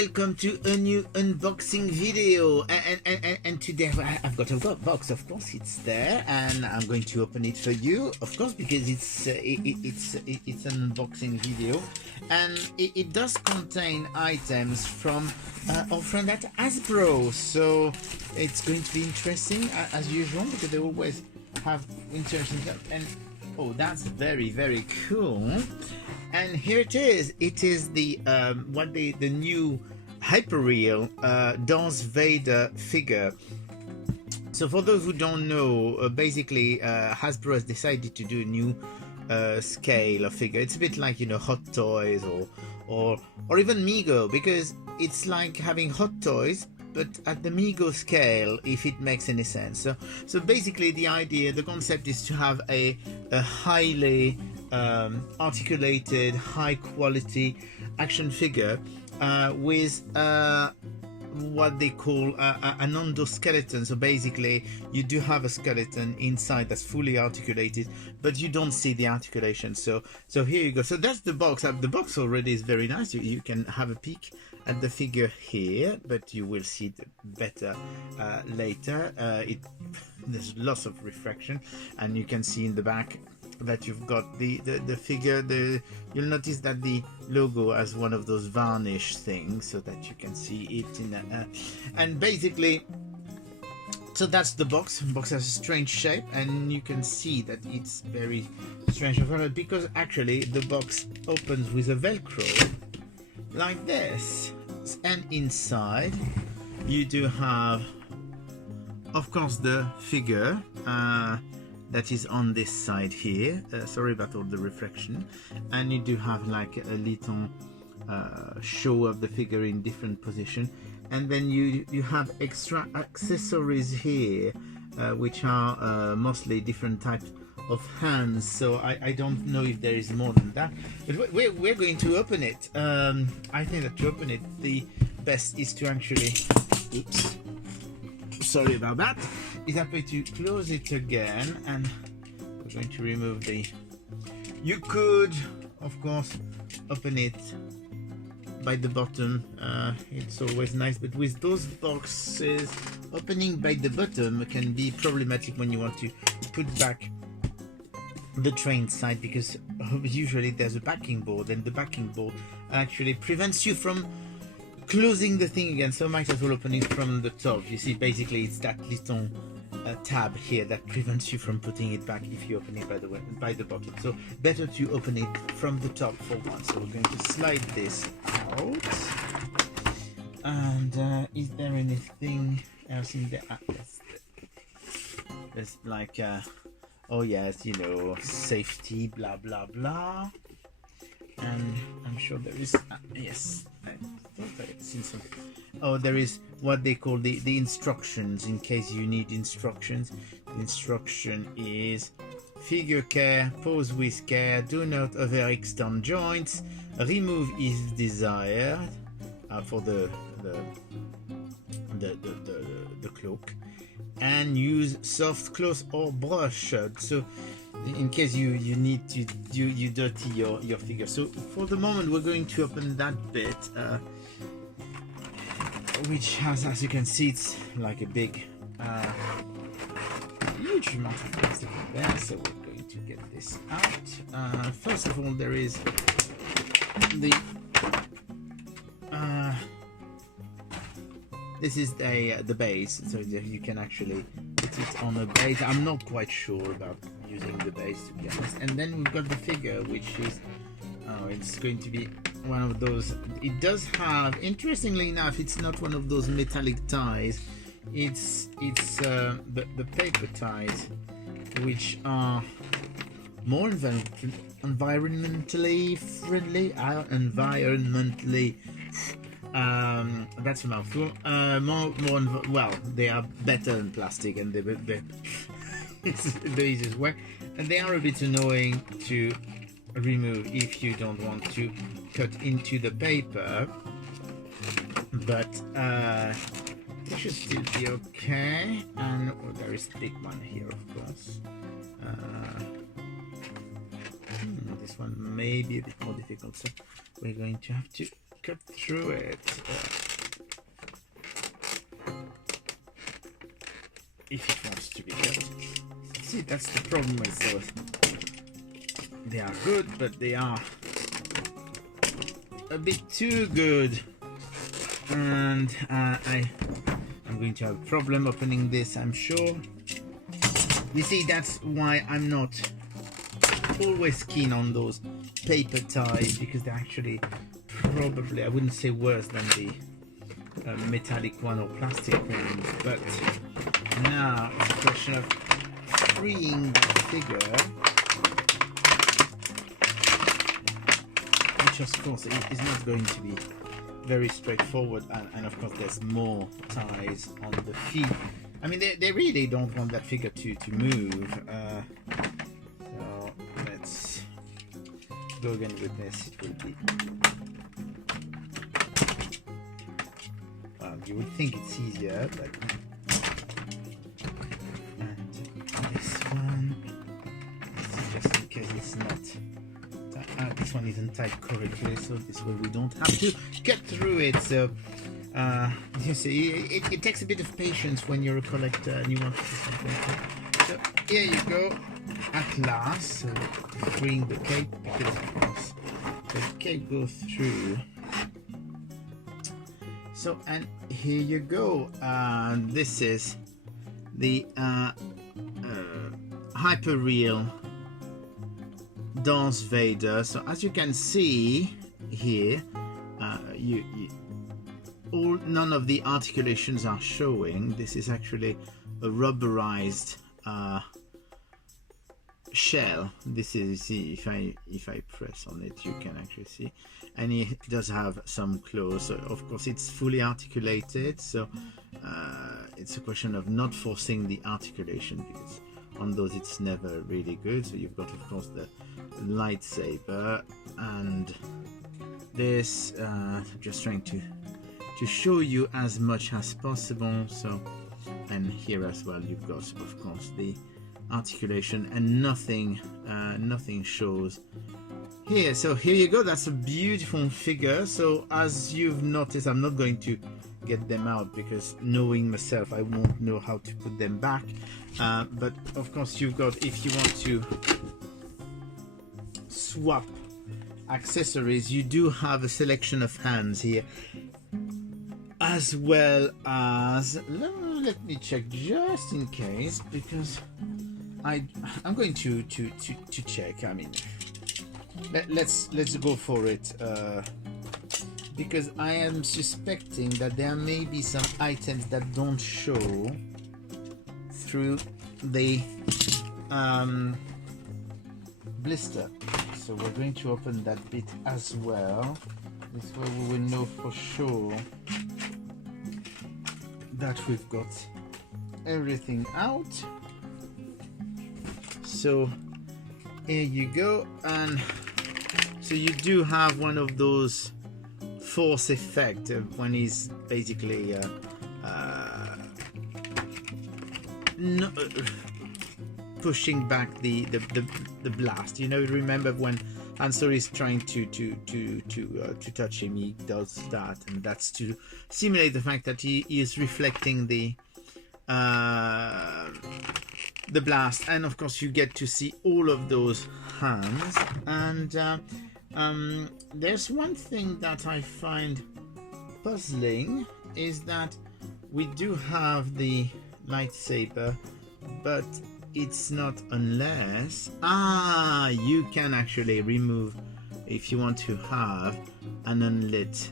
welcome to a new unboxing video. And today I've got a box, of course it's there, and I'm going to open it for you, of course, because it's an unboxing video, and it does contain items from our friend at Hasbro, so it's going to be interesting as usual, because they always have interesting stuff. And oh, that's very cool. And here it is. It is the new Hyperreal Darth Vader figure. So for those who don't know, basically Hasbro has decided to do a new scale of figure. It's a bit like, you know, Hot Toys or even Mego, because it's like having Hot Toys but at the Mego scale, if it makes any sense. So basically the concept is to have a highly articulated, high quality action figure with what they call an endoskeleton. So basically you do have a skeleton inside that's fully articulated, but you don't see the articulation. So here you go. So that's the box. The box already is very nice. You can have a peek at the figure here, but you will see it better later. There's lots of refraction, and you can see in the back that you've got the figure. You'll notice that the logo has one of those varnish things, so that you can see it in and basically, so that's the box. The box has a strange shape, and you can see that it's very strange because actually the box opens with a Velcro like this, and inside you do have, of course, the figure that is on this side here. Sorry about all the reflection. And you do have like a little show of the figure in different position, and then you have extra accessories here, which are mostly different types of hands. So I don't know if there is more than that, but we're going to open it. I think that to open it, the best is to actually, oops, sorry about that, is actually to close it again, and we're going to remove the, you could of course open it by the bottom. It's always nice, but with those boxes, opening by the bottom can be problematic when you want to put back the tray inside, because usually there's a backing board, and the backing board actually prevents you from closing the thing again. So might as well open it from the top. You see, basically it's that little tab here that prevents you from putting it back if you open it by the bottom. So better to open it from the top for once. So we're going to slide this out. And is there anything else in there? Yes, there's like oh yes, you know, safety, blah blah blah. And I'm sure there is yes, I thought I had seen some. Oh, there is what they call the instructions, in case you need instructions. The instruction is: figure care, pose with care, do not overextend joints, remove if desired, for the cloak, and use soft cloth or brush. So in case you need to you dirty your figure. So for the moment we're going to open that bit, which has, as you can see, it's like a big huge amount of plastic in there. So we're going to get this out. First of all, there is the this is the base, so you can actually put it on a base. I'm not quite sure about using the base, to be honest. And then we've got the figure, which is, oh, it's going to be one of those. It does have, interestingly enough, it's not one of those metallic ties. It's the paper ties, which are more environmentally friendly. That's a mouthful. Well, they are better than plastic, and it's the easiest way, and they are a bit annoying to remove if you don't want to cut into the paper, but it should still be okay. And there is a big one here, of course. This one may be a bit more difficult, so we're going to have to cut through it. If it wants to be cut. See, that's the problem with those. They are good, but they are a bit too good. And I'm going to have a problem opening this, I'm sure. You see, that's why I'm not always keen on those paper ties, because they're actually probably, I wouldn't say worse than the metallic one or plastic one, but now it's a question of freeing the figure, which of course is not going to be very straightforward, and of course there's more ties on the feet. I mean, they really don't want that figure to move. So let's go again with this. It will be. Well, you would think it's easier, but. And this one. Just in case it's not. This one isn't tied correctly, so this way we don't have to cut through it. So. You see, it takes a bit of patience when you're a collector and you want to do something. So here you go, at last. So freeing the cape, because of course the cape goes through. So, and here you go. This is the Hyperreal Darth Vader. So as you can see here, none of the articulations are showing. This is actually a rubberized shell. This is, see, if I press on it, you can actually see, and it does have some claws. So of course it's fully articulated, so it's a question of not forcing the articulation, because on those it's never really good. So you've got of course the lightsaber, and this just trying to show you as much as possible. So, and here as well you've got of course the articulation, and nothing shows here. So here you go, that's a beautiful figure. So as you've noticed, I'm not going to get them out, because knowing myself I won't know how to put them back, but of course you've got, if you want to swap accessories, you do have a selection of hands here, as well as, let me check just in case, because I'm going to check. I mean, let's go for it, because I am suspecting that there may be some items that don't show through the blister. So we're going to open that bit as well. This way we will know for sure that we've got everything out. So here you go, and so you do have one of those force effect when he's basically pushing back the blast. You know, remember when Han Solo is trying to touch him, he does that, and that's to simulate the fact that he is reflecting the blast. And of course you get to see all of those hands. And there's one thing that I find puzzling, is that we do have the lightsaber, but it's not unless you can actually remove, if you want to have an unlit.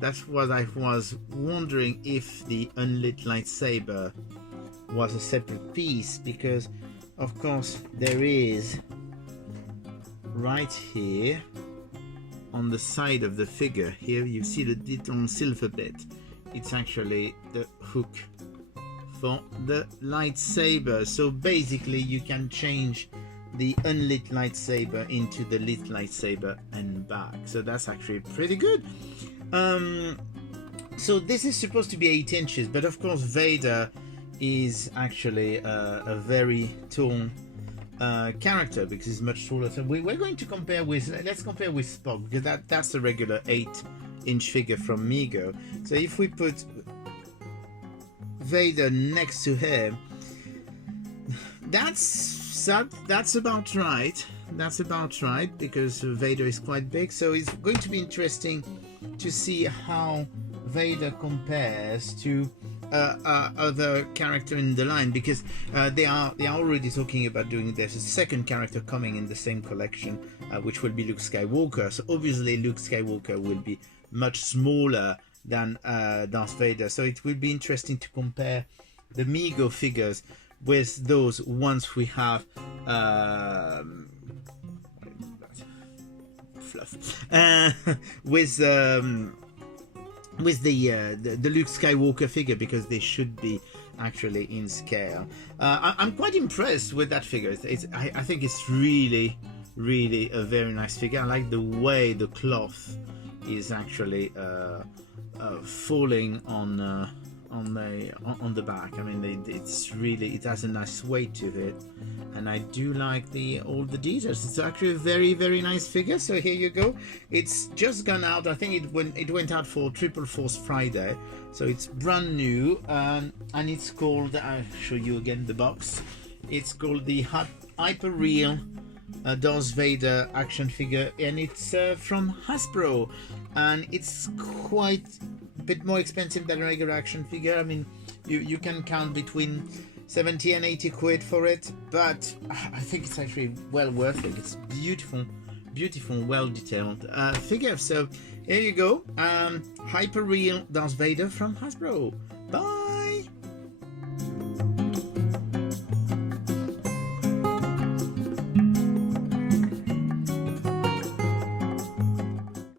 That's what I was wondering, if the unlit lightsaber was a separate piece, because of course there is right here on the side of the figure. Here you see the little silver bit. It's actually the hook for the lightsaber. So basically you can change the unlit lightsaber into the lit lightsaber and back. So that's actually pretty good. So this is supposed to be 8 inches, but of course Vader is actually a very tall character, because he's much taller. So we're going to compare with, let's compare with Spock, because that's a regular 8 inch figure from Mego. So if we put Vader next to him, that's about right. That's about right, because Vader is quite big. So it's going to be interesting to see how Vader compares to other character in the line, because they are already talking about doing. There's a second character coming in the same collection, which will be Luke Skywalker. So obviously Luke Skywalker will be much smaller than Darth Vader. So it will be interesting to compare the Mego figures with those once we have fluff with the Luke Skywalker figure, because they should be actually in scale. I'm quite impressed with that figure. I think it's really a very nice figure. I like the way the cloth is actually falling on the back. I mean, it has a nice weight to it, and I do like all the details. It's actually a very nice figure. So here you go. It's just gone out. I think it went out for Triple Force Friday, so it's brand new, and it's called, I'll show you again the box. It's called the Hyperreal Darth Vader action figure, and it's from Hasbro, and it's quite a bit more expensive than a regular action figure. I mean, you can count between 70 and 80 quid for it, but I think it's actually well worth it. It's beautiful, well detailed figure. So here you go, Hyperreal Darth Vader from Hasbro. Bye.